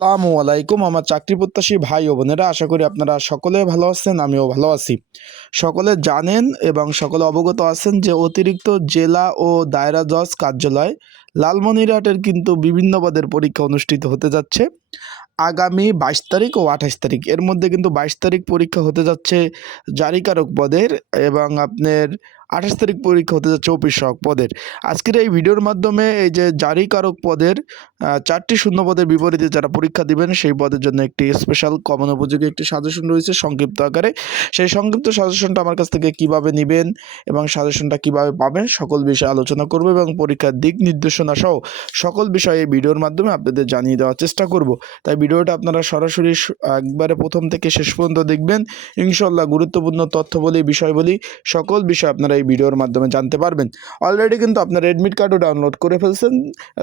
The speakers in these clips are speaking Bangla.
আসসালামু আলাইকুম। আমার চাকরি প্রত্যাশী ভাই ও বোনেরা, আশা করি আপনারা সকলে ভালো আছেন, আমিও ভালো আছি। সকলে জানেন এবং সকলে অবগত আছেন যে অতিরিক্ত জেলা ও দায়রা জজ কার্যালয় লালমনিরহাটের কিন্তু বিভিন্ন পদের পরীক্ষা অনুষ্ঠিত হতে যাচ্ছে। আগামী বাইশ তারিখ ও আঠাশ তারিখ। এর মধ্যে কিন্তু বাইশ তারিখ পরীক্ষা হতে যাচ্ছে জারিকারক পদের এবং আপনার আঠাশ তারিখ পরীক্ষা হতে যাচ্ছে অফিস সহক পদের। আজকের এই ভিডিওর মাধ্যমে এই যে জারিকারক পদের চারটি শূন্য পদের বিপরীতে যারা পরীক্ষা দিবেন, সেই পদের জন্য একটি স্পেশাল কমন উপযোগী একটি সাজেশন রয়েছে সংক্ষিপ্ত আকারে। সেই সংক্ষিপ্ত সাজেশনটা আমার কাছ থেকে কীভাবে নেবেন এবং সাজেশনটা কীভাবে পাবেন, সকল বিষয়ে আলোচনা করব এবং পরীক্ষার দিক নির্দেশনা সহ সকল বিষয়ে এই ভিডিওর মাধ্যমে আপনাদের জানিয়ে দেওয়ার চেষ্টা করব। তাই ভিডিওটা আপনারা সরাসরি একবারে প্রথম থেকে শেষ পর্যন্ত দেখবেন। ইনশাল্লাহ গুরুত্বপূর্ণ তথ্য বলি বিষয় বলি সকল বিষয় আপনারা এই ভিডিওর মাধ্যমে জানতে পারবেন। অলরেডি কিন্তু আপনারা এডমিট কার্ডও ডাউনলোড করে ফেলছেন।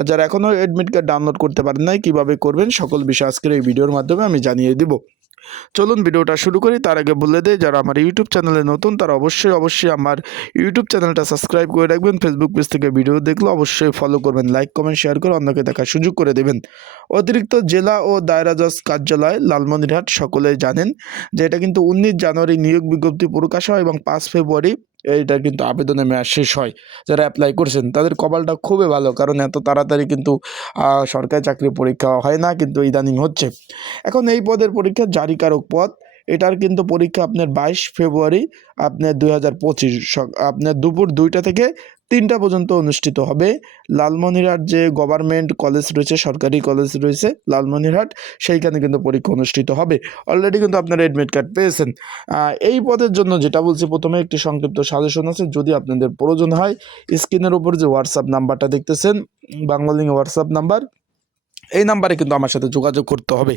যারা এখনও এডমিট কার্ড ডাউনলোড করতে পারেন নাই, কীভাবে করবেন সকল বিষয় আজকের এই ভিডিওর মাধ্যমে আমি জানিয়ে দিব। চলুন ভিডিওটা শুরু করি, তার আগে বলে দেয় যারা আমার ইউটিউব চ্যানেলে নতুন, তারা অবশ্যই অবশ্যই আমার ইউটিউব চ্যানেলটা সাবস্ক্রাইব করে রাখবেন। ফেসবুক পেজ থেকে ভিডিও দেখলে অবশ্যই ফলো করবেন লাইক কমেন্ট শেয়ার করে অন্যকে দেখার সুযোগ করে দেবেন। অতিরিক্ত জেলা ও দায়রা জজ কার্যালয়, লালমনিরহাট সকলেই জানেন যে এটা কিন্তু উনিশ জানুয়ারি নিয়োগ বিজ্ঞপ্তি প্রকাশ হয় এবং পাঁচ ফেব্রুয়ারি এইটা কিন্তু আবেদনের মেয়াদ শেষ হয়। যারা অ্যাপ্লাই করছেন, তাদের কপালটা খুবই ভালো, কারণ এত তাড়াতাড়ি কিন্তু সরকারি চাকরি পরীক্ষা হয় না, কিন্তু ইদানিং হচ্ছে। এখন এই পদের পরীক্ষা জারিকারক পদ, এটার কিন্তু পরীক্ষা আপনার বাইশ ফেব্রুয়ারি, আপনার দুই হাজার পঁচিশ আপনার দুপুর দুইটা থেকে তিনটা পর্যন্ত অনুষ্ঠিত হবে। লালমনিরহাট যে গভর্নমেন্ট কলেজ রয়েছে, সরকারি কলেজ রয়েছে, লালমনিরহাট, সেইখানে কিন্তু পরীক্ষা অনুষ্ঠিত হবে। অলরেডি কিন্তু আপনারা অ্যাডমিট কার্ড পেয়েছেন। এই পদের জন্য যেটা বলছি, প্রথমে একটি সংক্ষিপ্ত সাজেশন আছে। যদি আপনাদের প্রয়োজন হয় স্ক্রিনের উপর যে হোয়াটসঅ্যাপ নাম্বারটা দেখতেছেন বাংলালিং হোয়াটসঅ্যাপ নাম্বার এই নাম্বারে কিন্তু আমার সাথে যোগাযোগ করতে হবে।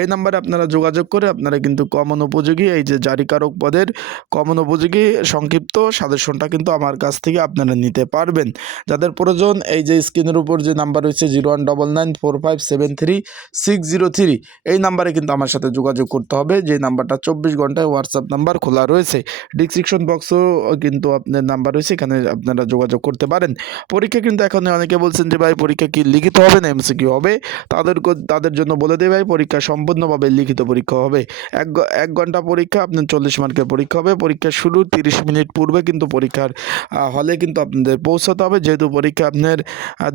এই নাম্বারে আপনারা যোগাযোগ করে আপনারা কিন্তু কমন উপযোগী, এই যে জারিকারক পদের কমন উপযোগী সংক্ষিপ্ত সাজেশনটা কিন্তু আমার কাছ থেকে আপনারা নিতে পারবেন। যাদের প্রয়োজন, এই যে স্ক্রিনের উপর যে নাম্বার রয়েছে zero one double nine four five seven three six zero three, এই নাম্বারে কিন্তু আমার সাথে যোগাযোগ করতে হবে। যে নাম্বারটা চব্বিশ ঘন্টায় হোয়াটসঅ্যাপ নাম্বার খোলা রয়েছে, ডিসক্রিপশন বক্সও কিন্তু আপনার নাম্বার রয়েছে, এখানে আপনারা যোগাযোগ করতে পারেন। পরীক্ষা কিন্তু এখন অনেকে বলছেন যে ভাই, পরীক্ষা কি লিখিত হবে না এমসি এমসিকিউ হবে? তাদের তাদের জন্য বলে দেবে, পরীক্ষা সম্পূর্ণভাবে লিখিত পরীক্ষা হবে। এক এক ঘণ্টা পরীক্ষা, আপনার চল্লিশ মার্কের পরীক্ষা হবে। পরীক্ষা শুরু তিরিশ মিনিট পূর্বে কিন্তু পরীক্ষার হলে কিন্তু আপনাদের পৌঁছাতে হবে। যেহেতু পরীক্ষা আপনার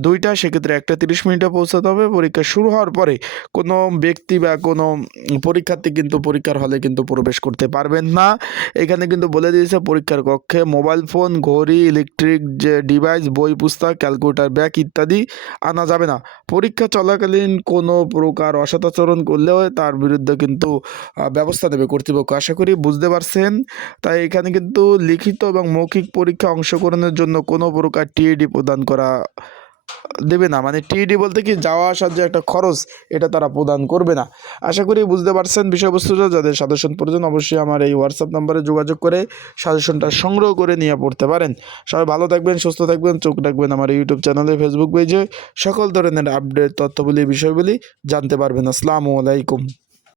দুইটা, সেক্ষেত্রে একটা তিরিশ মিনিটে পৌঁছাতে হবে। পরীক্ষা শুরু হওয়ার পরে কোনো ব্যক্তি বা কোনো পরীক্ষার্থী কিন্তু পরীক্ষার হলে কিন্তু প্রবেশ করতে পারবেন না। এখানে কিন্তু বলে দিয়েছে, পরীক্ষার কক্ষে মোবাইল ফোন, ঘড়ি, ইলেকট্রিক যে ডিভাইস, বই, পুস্তক, ক্যালকুলেটর, ব্যাগ ইত্যাদি আনা যাবে না। পরীক্ষা চলাকালীন কোনো প্রকার অসদাচরণ করলেও তার বিরুদ্ধে কিন্তু ব্যবস্থা নেবে কর্তৃপক্ষ। আশা করি বুঝতে পারছেন। তাই এখানে কিন্তু লিখিত এবং মৌখিক পরীক্ষা অংশগ্রহণের জন্য কোনো প্রকার টিএডি প্রদান করা দেবে না। মানে টিইডি বলতে কি যাওয়া আসার যে একটা খরচ, এটা তারা প্রদান করবে না। আশা করি বুঝতে পারছেন বিষয়বস্তুটা। যাদের সাজেশন প্রয়োজন অবশ্যই আমার এই হোয়াটসঅ্যাপ নাম্বারে যোগাযোগ করে সাজেশনটা সংগ্রহ করে নিয়ে পড়তে পারেন। সবাই ভালো থাকবেন, সুস্থ থাকবেন, চোখ রাখবেন আমার ইউটিউব চ্যানেলে ফেসবুক পেজে সকল ধরনের আপডেট তথ্যবলী বিষয়গুলি জানতে পারবেন। আসসালামু আলাইকুম।